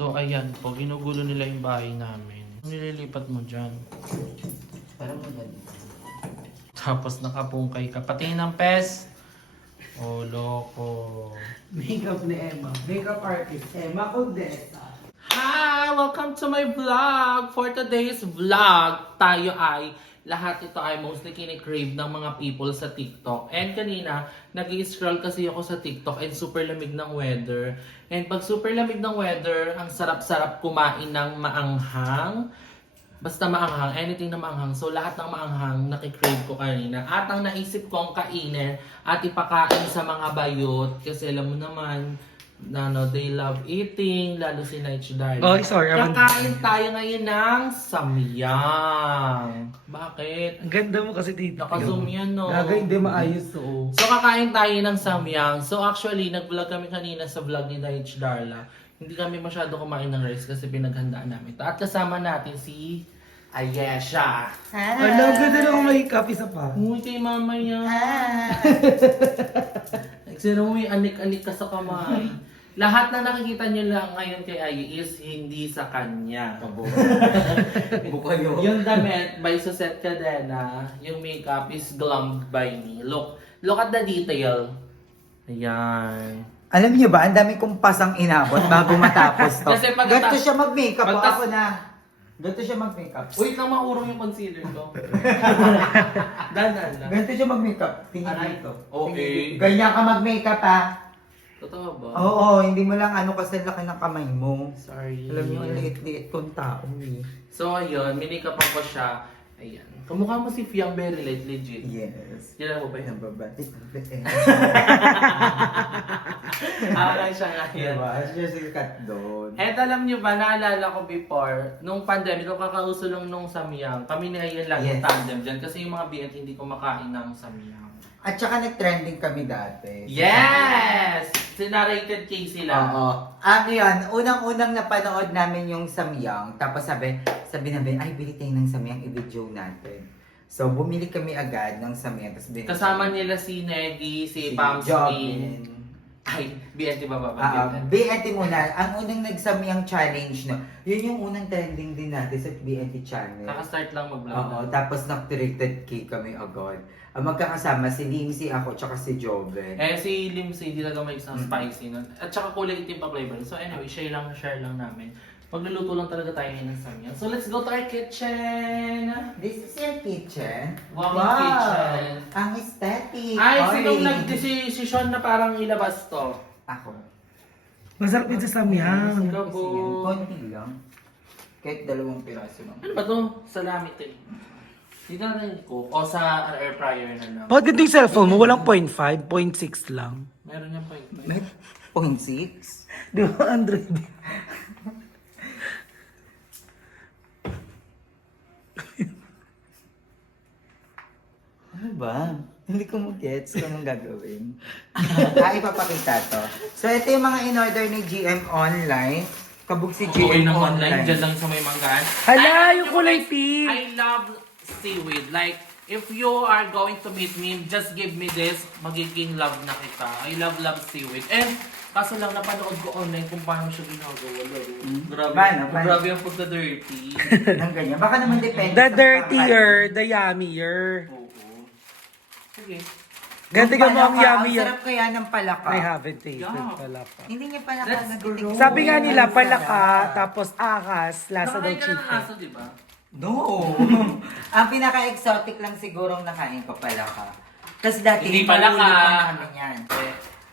So ayan po, ginugulo nila yung bahay namin. Nililipat mo dyan. Parang madali. Tapos nakapungkay ka. Pati ng pes. Oh, loko. Makeup ni Emma. Makeup artist, Emma Condesa. Hi! Welcome to my vlog! For today's vlog, tayo ay lahat ito ay mostly kinikrave ng mga people sa TikTok. And kanina, nag-i-scroll kasi ako sa TikTok and super lamig ng weather. And pag super lamig ng weather, ang sarap-sarap kumain ng maanghang. Basta maanghang, anything na maanghang. So lahat ng maanghang nakikrave ko kanina. At ang naisip kong kainin at ipakain sa mga bayot. Kasi alam mo naman, they love eating, lalo si Naich Darling. Oh, sorry. Kakain tayo ngayon ng samyang. Bakit? Ang ganda mo kasi dito. Naka-zoom yan, no? Gagay, hindi maayos, oo. So, kakain tayo ng samyang. So, actually, nag-vlog kami kanina sa vlog ni Naich Darla. Hindi kami masyado kumain ng rice kasi pinaghandaan namin ito. At kasama natin si Ayesha. Ano, ganda na makeup, isa pa. Uy, kay mama yan. Nagsira mo yung anik-anik ka sa kamay. Lahat na nakikita nyo lang ngayon kay Ayi is hindi sa kanya. Bukayo. Yung damit by Suzette Cadena, yung makeup is glammed by me. Look at the detail. Ayan. Alam niyo ba, ang dami kong pasang inabot bago matapos to. Kasi pag- Ganito siya mag-makeup po, pagtas- ako na. Ganito siya mag-makeup. Wait lang, maurong yung concealer ko. Danan lang. Ganito siya mag-makeup. Tingin Aray. dito. Okay. Tingin dito. Ganyan ka mag-makeup ha. Totoo ba? Oo, hindi mo lang ano kasi laki ng kamay mo. Sorry. Alam niyo, ang liit-liit kong tao eh. So, ayun, minikapan ko siya. Ayan. Kamukha mo si Fiang Berry, legit. Yes. Kilala mo ba yun? Nababati. Alay siya nga yan. Diba? Siya sikat doon. And alam nyo ba, naalala ko before, nung pandemic, nung kakauso lang nung samyang, kami na yan lang yung Yes. tandem dyan. Kasi yung mga BNT hindi kumakain ng samyang. At saka nag-trending kami dati. Yes! Sinarated case sila. Oo. Yan, unang-unang napanood namin yung Samyang. Tapos sabi namin, ay, bili tayo ng Samyang, i-video natin. So, bumili kami agad ng Samyang. Tapos binili Kasama kami. nila si Negi, si Si Pam Jobin. Ay, BNT ba ba? BNT muna. Ang unang nag-Samyang challenge, no? Yun yung unang trending din natin sa BNT channel. Kaka-start lang mag-vlog. Oo. Tapos nag-rated cake kami agad. Ang magkakasama, si Lindsay, ako, tsaka si Joven. Eh, si Limsey, hindi lang may isang spicy nun. At saka kulay itim pa flavor. So anyway, share lang namin. Magluluto lang talaga tayo ngayon ng samyang. So let's go to our kitchen! This is your kitchen. Wow, kitchen. Ang aesthetic. Ay, Oy. sinong nag-decision na parang ilabas to? Ako. Masarap din sa samyang. Ikaw po. Konti lang. Kahit 2 piraso lang. Ano ba to? Salami to eh. Dito na rin ko. O sa air fryer na lang. Bakit ganito yung cellphone mo? Walang 0.5, 0.6 lang. Meron niya pa eh. May 0.6? Di ba, Android? Ano ba? Hindi ko mag-gets kung anong gagawin. Ipapakita to. So, ito yung mga in-order ni GM Online. Kabog si Okay GM ng online. Online. Dyan lang sa may manggaan. Hala, Ay, yung kulay pink. I love seaweed. Like, if you are going to meet me, just give me this. Magiging love na kita. I love seaweed. And, kaso lang napanood ko online kung paano siya ginagawa. Laro. Grabe, Paano? grabe ang pagka-dirty. Nang ganyan. Baka naman depende The sa dirtier, the yummier. Oo. Sige. Ganti ka mo ang yummy Ang sarap kaya ng palaka. I haven't tasted Yeah. pala pa. Hindi niya palaka Let's natitikman. Sabi nga nila, Ang palaka, sarap. tapos akas, lasa daw Nakakain ka na ng chicken. aso, di ba? No. Ang pinaka-exotic lang sigurong nakain ko palaka. Kasi dati, Hindi palaka. nahuli pa namin yan.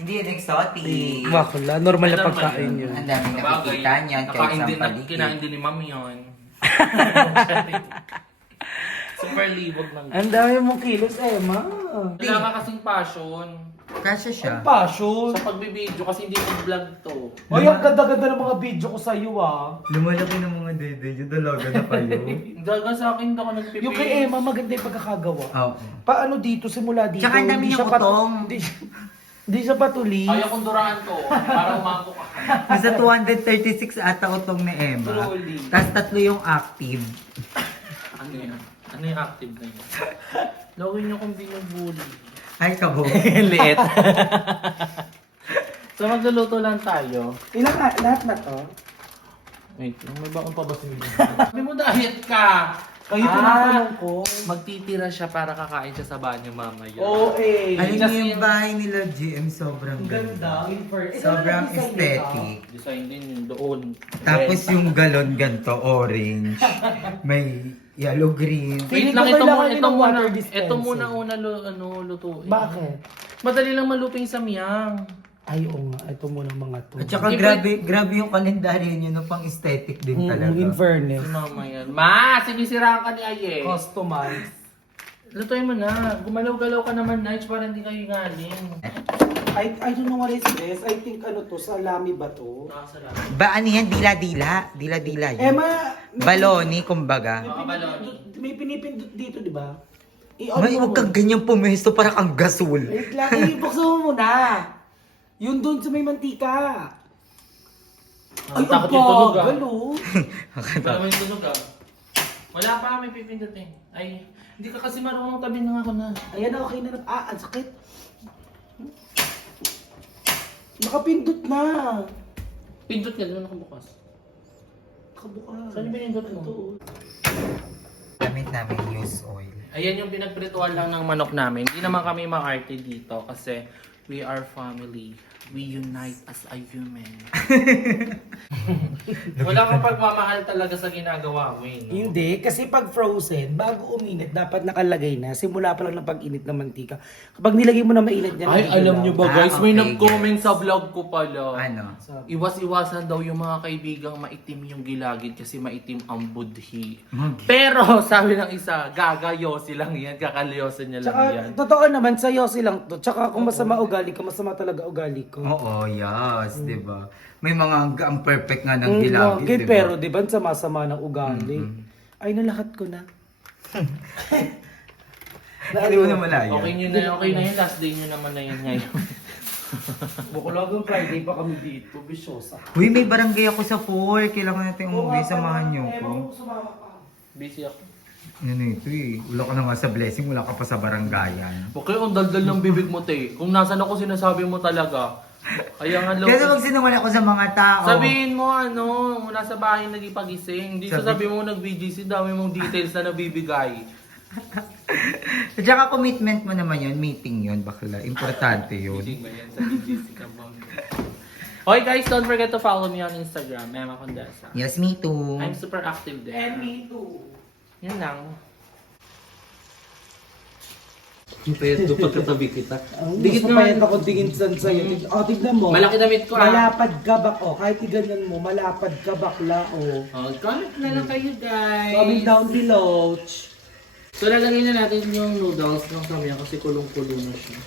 Hindi yan exotic. Bakla, normal na Normal pagkain yun. yun. Ang daming nakikita niyan kahit Nakain sa din, paligid. kinain din ni mami yun. Super libog lang. Ang dami mong kilos, Emma. Wala ka kasing passion. Kasya siya. Passion. Sa pagbibideo kasi hindi mo vlog to. Ay, ang ganda-ganda ng mga video ko sa iyo, ah. Lumalaki ng mga dede. Yung dalaga na kayo. Gaga sa akin, hindi ako nagpipi. Yung kay Emma, maganda yung pagkakagawa. Oo. Paano dito, simula dito, Tsaka ang dami niyang utong. Hindi siya patuli. Kaya kong duraan to, para umangko ka. Nasa 236 ata utong ni Emma. Truly. Tapos 3 yung active. Ano yan? Ano yung active na yun? Lawin niyo kung binubuli. Ay, kabo. Liit. So magluluto lang tayo. Ilang lahat na to? Wait, may baon pa ba sa inyo? Sabi mo diet ka! Kayo tinatanong ko. Magtitira siya para kakain siya sa banyo mamaya. Oo eh. Alam niyo Kasi yung yung- bahay nila GM sobrang Ang ganda. In first. Sobrang aesthetic. Design din yun doon. Tapos yung galon ganto orange. May yellow green. Wait Feeling lang, ko ito kailangan muna, yun ng water ito dispenser. muna lutuin. Bakit? Madali lang maluping sa miyang. Ay, oo nga. Ito muna mga to. At saka grabe yung kalendaryo niyo no pang aesthetic din talaga. In fairness. Mama yan. Ma, sinisiraan ka ni Aye. Customized. Lutuin mo na. Gumalaw-galaw ka naman, Nights, para hindi kayo galing. I don't know what is this. I think ano to, salami ba to? Nakasalamat. Ba ano yan? Dila-dila. Dila-dila yun. Emma, Baloni, kumbaga. may pinipindot dito, di ba? May huwag kang ganyang pumesto para kang gasol. Wait lang, ibuksan mo muna. Yun doon sa may mantika. Ay, takot ang yung tunog, ah. bagal, oh. Wala mo yung tunog ah. Wala pa, may pipindutin. Ay, hindi ka kasi marunong tabi na ako na. Ayan, okay na. Ah, ang sakit. Nakapindot na. Pindot ka, doon nakabukas. Nakabukas. Saan yung pinindot mo? Ito. Gamit namin use oil. Ayan yung pinagprituan lang ng manok namin. Hindi naman kami maarte dito kasi we are family. We unite as a human. Wala kang pagmamahal talaga sa ginagawa mo eh. No? Hindi, kasi pag frozen, bago uminit, dapat nakalagay na. Simula pa lang ng pag-init ng mantika. Kapag nilagay mo na mainit niya, Ay, alam nyo ba guys, may okay, nag-comment sa vlog ko pala. Ano? Iwas-iwasan daw yung mga kaibigang maitim yung gilagid kasi maitim ang budhi. Mag- Pero sabi ng isa, gagayosi lang yan, kakaliyosin niya lang yan. Tsaka, totoo naman, sa'yo silang to. Tsaka kung masama ugali ka, masama talaga ugali ko. Oo, yes, di ba? May mga ang perfect nga ng gilagid, Okay, di ba? pero di ba, sama-sama ng ugali. Ay, nalahat ko na. Hindi mo na malayo. Okay na yun, last day nyo naman na yun ngayon. Bukulagang Friday pa kami dito, bisyosa. Uy, may barangay ako sa 4. Kailangan natin umuwi. Samahan niyo ko. Sumama ka. Busy ako. Ano ito eh. Wala ka na nga sa blessing. Wala ka pa sa barangayan. Okay, ang daldal ng bibig mo, te. Kung nasan ako sinasabi mo talaga. Kaya nga, Kasi magsinungaling ako sa mga tao. sabihin mo, nasa bahay nagipagising. Hindi sasabi mo nag-VGC, dami mong details na nabibigay. At saka commitment mo naman yun. Meeting yun. Bakla. Importante yun. Hindi ba yan sa VGC ka bang? Okay guys, don't forget to follow me on Instagram, Emma Condesa. Yes, me too. I'm super active there. me too. Yan lang. Payat ko pagkatabi kita. Dikit na payat ako tingin sa'yo. O, tignan mo. Malaki damit ko ah. Malapad ka bak, o. Kahit iganyan mo, malapad ka bakla, o. Comment na lang kayo guys. Comment down below. So lalagay na natin yung noodles ng samyang kasi kulong-kulo na siya.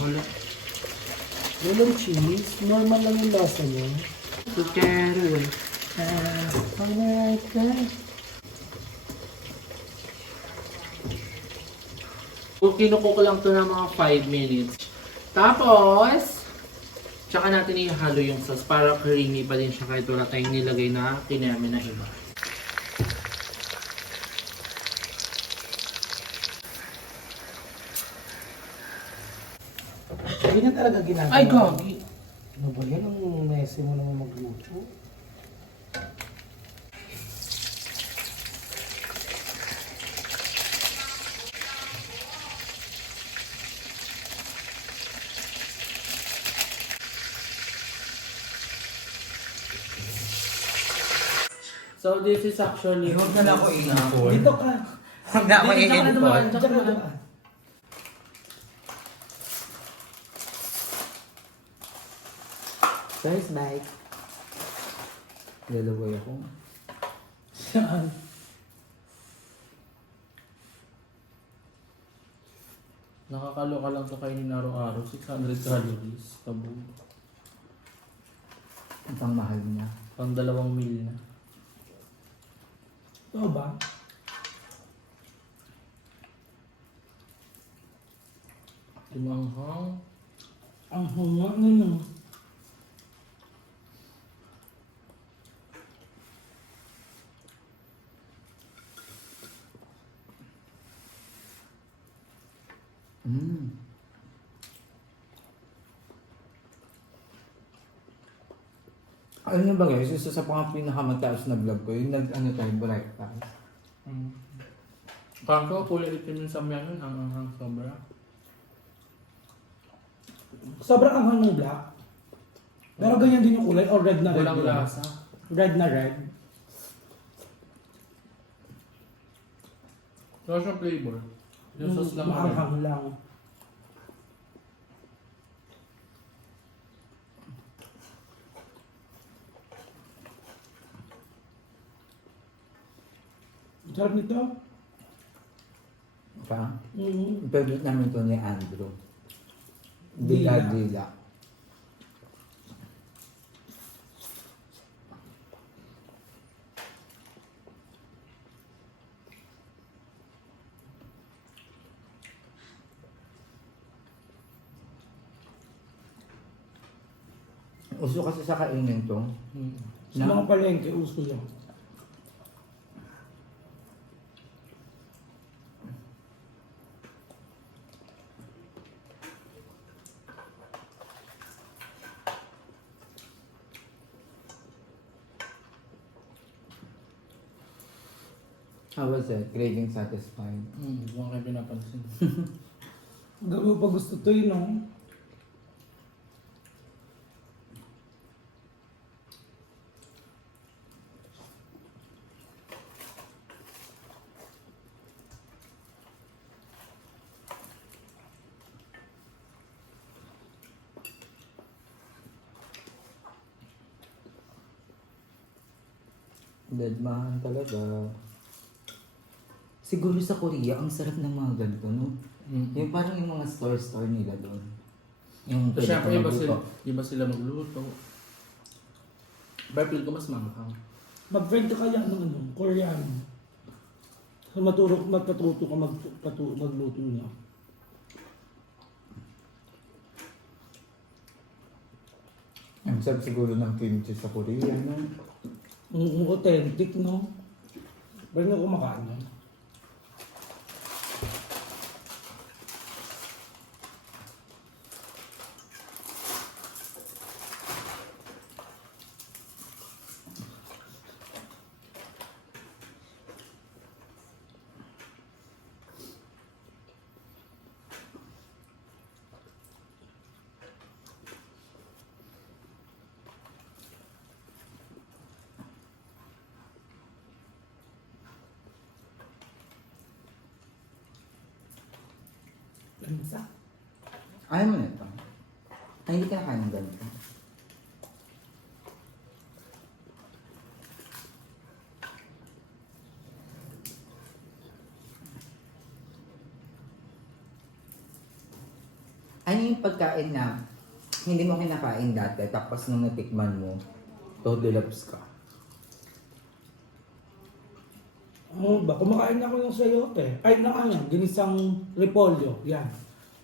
Wala. Walang cheese. Normal lang yung lasa niya. So carol. Alright, guys. Kinuko ko lang to ng mga 5 minutes. Tapos, tsaka natin ihalo yung sauce para creamy pa din siya kahit wala tayong nilagay na kineme na iba. Ganyan talaga ginagawa. Ay, gagi! Ano ba yan? Ang messy mo naman magluto. So this is actually... Huwag na lang ako inipon. Dito ka. Huwag na ako Tsaka na dumaan, inipon. tsaka na dumaan. First bite. Lalaway ako. Saan? Nakakaloka lang to kainin araw-araw. 600 calories. Tabog. Ang pang mahal niya. Pang 2 meal na. Ito ba? Tumanghang. Ang huma na. Mm. Ano na ba guys, isa sa mga pinakamataas na vlog ko, yung nag-ano tayo, breakfast. Parang ko, kulay itim yung samyan nun, ang sobra. Sobrang anghang ng black. Pero ganyan din yung kulay, or red na red. Walang yun. lasa. Red na red. Wala siyang flavor. Yung sauce lang. Maanghang lang. Sarap nito. Pa? Mm. Favorite namin to ni Andrew. Dila. Dila. Uso kasi sa kainin to. Sa mga palengke, uso yan. How was it? Craving satisfied? Hindi ko nga kayo pinapansin. Gawin pa gusto to yun, no? Dead man talaga. Siguro sa Korea, ang sarap ng mga ganito, no? Yung parang yung mga store nila doon. Yung So, pwede syempre, ka iba magluto. sila magluto. Pero feel ko mas manghang. Mag-friend ka kaya ng ano, Koreano. So magpatuto ka magluto niya. Ang sarap siguro ng kimchi sa Korea, no? Authentic, no? Ba't nga kumakain yan? Lansa. Ayaw mo na ito? Ay, hindi ka nakain ng ganito. Ano yung pagkain na hindi mo kinakain dati tapos nung natikman mo, todo loves ka? Ano ba? Kumakain ako ng sayote. Ay, na ano, ginisang repolyo. Yan.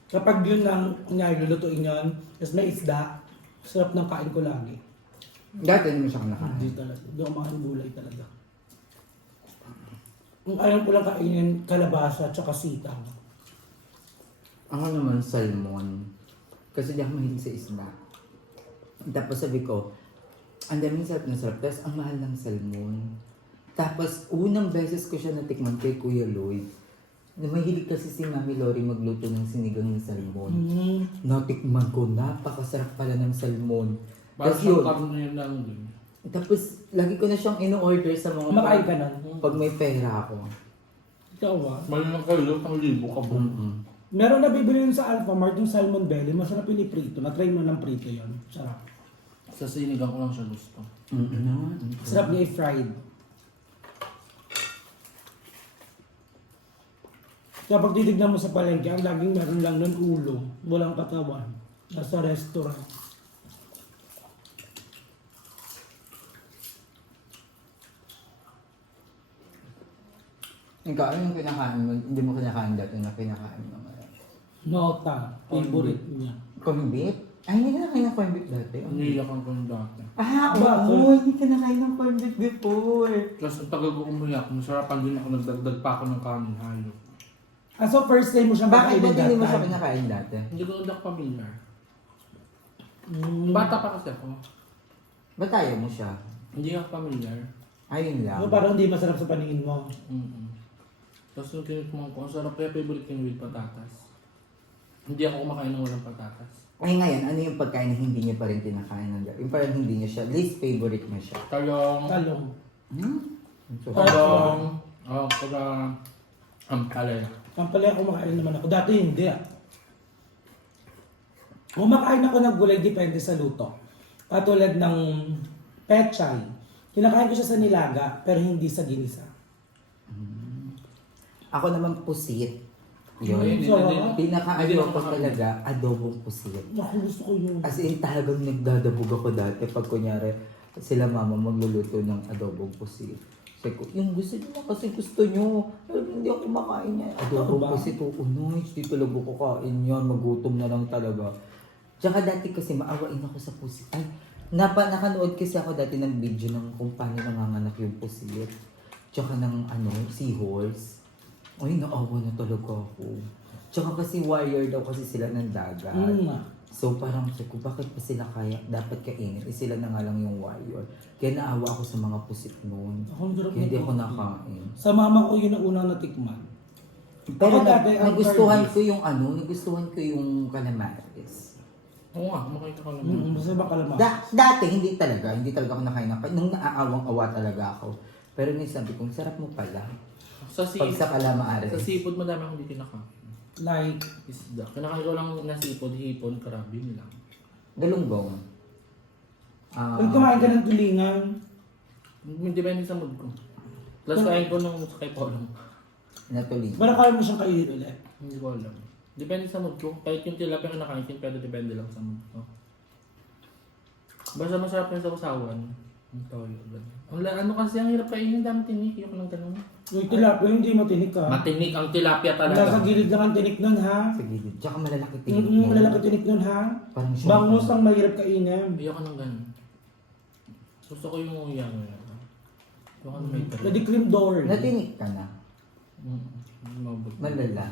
Kapag yun lang, kunyari, lulutuin yun, tapos may isda, sarap ng kain ko lagi. Dati hindi mo siya kinakain. Hindi talaga. Hindi ako makain gulay talaga. Ang ayaw ko lang kainin, kalabasa at saka sitaw. Ako naman, salmon. Kasi di ako mahilig sa isda. Tapos sabi ko, ang daming sarap na sarap. Tapos ang mahal ng salmon. Tapos unang beses ko siya natikman kay Kuya Lloyd. Na mahilig kasi si Mami Lori magluto ng sinigang ng salmon. Natikman ko, napakasarap pala ng salmon. Parang Tapos siyang yun, karne lang din. tapos lagi ko na siyang ino-order sa mga Kumakain ka nun? pag may pera ako. Ikaw ba? Mali lang kayo, ang libo ka ba? Meron na bibili yun sa Alphamart, yung salmon belly. Masarap yun iprito. Na-try mo ng prito yun. Sarap. Sa sinigang ko lang siya gusto. Sarap niya i-fried. Kapag titignan mo sa palengke, ang laging meron lang ng ulo. Walang katawan. Nasa restaurant. Ikaw, ano yung kinakain mo? Hindi mo kinakain dati na kinakain mo ngayon? Nota. Favorite niya. Corned beef? Ay, hindi ka nakain ng corned beef dati. Naiyak ang kong dati. Ah, Bakit? oo, hindi ka nakain ng corned beef before. Tapos ang tagal ko umiyak, masarapan din ako, nagdagdag pa ako ng kanin hayo. Ah, so first time mo siyang Bakit kakainin ba't hindi mo that siya time? kinakain dati? Hindi ko nagdak familiar. Mm. Bata pa kasi ako. Ba't ayaw mo siya? Hindi ako familiar. Ayun lang. Ano, parang hindi masarap sa paningin mo. Tapos nung tinikman ko, ang sarap kaya favorite ko yung with patatas. Hindi ako kumakain ng walang patatas. Ay ngayon, ano yung pagkain na hindi niya pa rin kinakain ng Yung parang hindi niya siya, least favorite niya siya. Talong. Talong. So, Talong. Talay. Pampalaya kumakain naman ako. Dati hindi ah. Kumakain ako ng gulay, depende sa luto. Katulad ng pechay. Kinakain ko siya sa nilaga, pero hindi sa ginisa. ako naman pusit. Yun, Yun. sarap. Pinaka-ayaw ko talaga, adobong pusit. Naku, gusto ko yun. As in, talagang nagdadabog ako dati pag kunyari sila mama magluluto ng adobong pusit. Sabi ko, yung gusto niyo kasi gusto niyo. Hindi ako kumakain niya. Adobong Ano ba? pusit, oo, nice. Di talaga ko kain yan. Magutom na lang talaga. Tsaka dati kasi maawain ako sa pusit. Ay, nakanood kasi ako dati ng video ng kung paano nanganganak yung pusit. Tsaka ng seahorse. Ay, naawa na talaga ako. Tsaka kasi wire daw kasi sila ng dagat. nga. So parang sabi ko, bakit pa sila kaya dapat kainin? Eh sila na nga lang yung wire. Kaya naawa ako sa mga pusit noon. Ako ang sarap Kaya hindi nito. ako nakain. Sa mama ko yun ang unang natikman. Pero Ako dati, ang nagustuhan curvis. ko yung nagustuhan ko yung calamares. Oo nga, makita ko naman. Masarap ang kalaman. Dati hindi talaga ako nakain. Nung naaawang-awa talaga ako. Pero ngayon sabi ko, sarap mo pala. Sa Pag sa calamares. Sa seafood, madami akong hindi kinakain. Like, Isda. Kinakain ko lang na seafood, hipon, karabin lang. Galunggong. pag kumain ka ng tulingan, Depende sa mood ko. Plus kain ko nung kay Polong. Natuloy. parang kaya mo siyang kainin ulit. Hindi ko alam. Depende sa mood ko. Kahit yung tilapia na nakain, pero depende lang sa mood ko. Basta masarap yung sausawan. Ang toyo. Ano kasi ang hirap kainin, dami tinik. Yung lang ganun. Yung tilapia, hindi matinik ka. Matinik ang tilapia Nasa talaga. gilid lang ang tinik nun ha. Sa gilid. Tsaka malalaki tingin. Malalaki tinik nun ha. Parang siya. Bangus ang mahirap kainin. Ayoko ng ganun. Gusto ko yung uyang. Ayoko na may Pwede cream door. Natinik ka na. Mabot. Malala.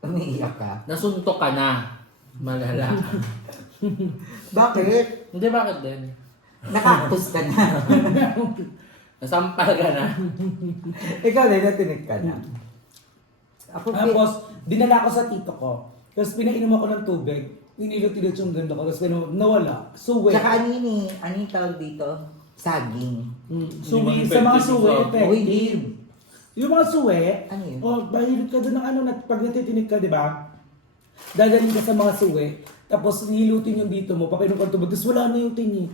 Umiiyak ka. Nasuntok ka na. Malala. Bakit? Hindi, bakit din? Nakaktus ka na. Nasampal ka na. Ikaw din, natinik ka na. Ako, Tapos, dinala ko sa tito ko. Tapos pinainom ako ng tubig. Inilot-ilot yung ganda ko. Tapos nawala. Suwe. Tsaka ano yung tawag dito? Saging. Suwe. Hindi Sa mga effective suwe, yung Uy, effective. Yung mga suwe, Ano yun? bahilot ka doon ng pag natitinig ka, di ba? Dadalhin ka sa mga suwe. Tapos nilutin yung dito mo, papainom ka ng tubig. Tapos wala na yung tinik.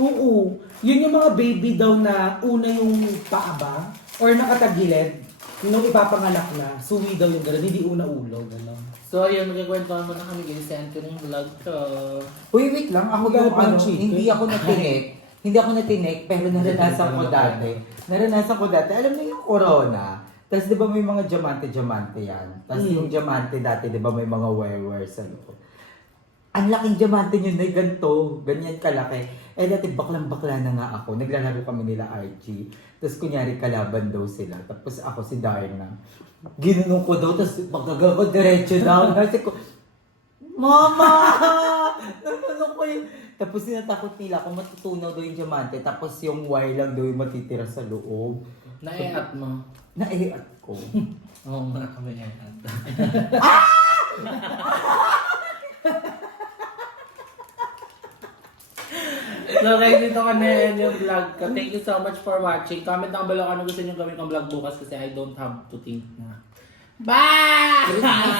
Oo. Yun yung mga baby daw na una yung paa ba? Or nakatagilid. Nung ipapanganak na, suwi daw yung gano'n. Hindi una ulo. Gano'n. So, ayun, magkikwentuhan mo na kami guys. Send ko ng vlog ko. Uy, wait lang. Ako Magkano yung pa ang chicken? hindi ako natinik. Hindi ako natinik, pero naranasan ko dati. Naranasan ko dati. Alam mo yung corona. Tapos di ba may mga diamante yan? Tapos yung diamante dati, di ba may mga wire sa loob. Ang laking diamante nyo na ganito, ganyan kalaki. Eh dati baklang-bakla na nga ako. Naglalaro kami nila RG. Tapos kunyari kalaban daw sila. Tapos ako si Darna. Ginunong ko daw, tapos pagkaga ko diretso down. Kasi ko, Mama! Nanunong ko yun. Tapos sinatakot nila kung matutunaw daw yung diamante. Tapos yung wire lang daw yung matitira sa loob. Na-e-at mo. Naiiyak ko. Oo, nga kami e-at. So guys, dito ka na end yung vlog ko. Thank you so much for watching. Comment down below kung ano gusto nyo gawin kong vlog bukas kasi I don't have to think na. Bye! Christmas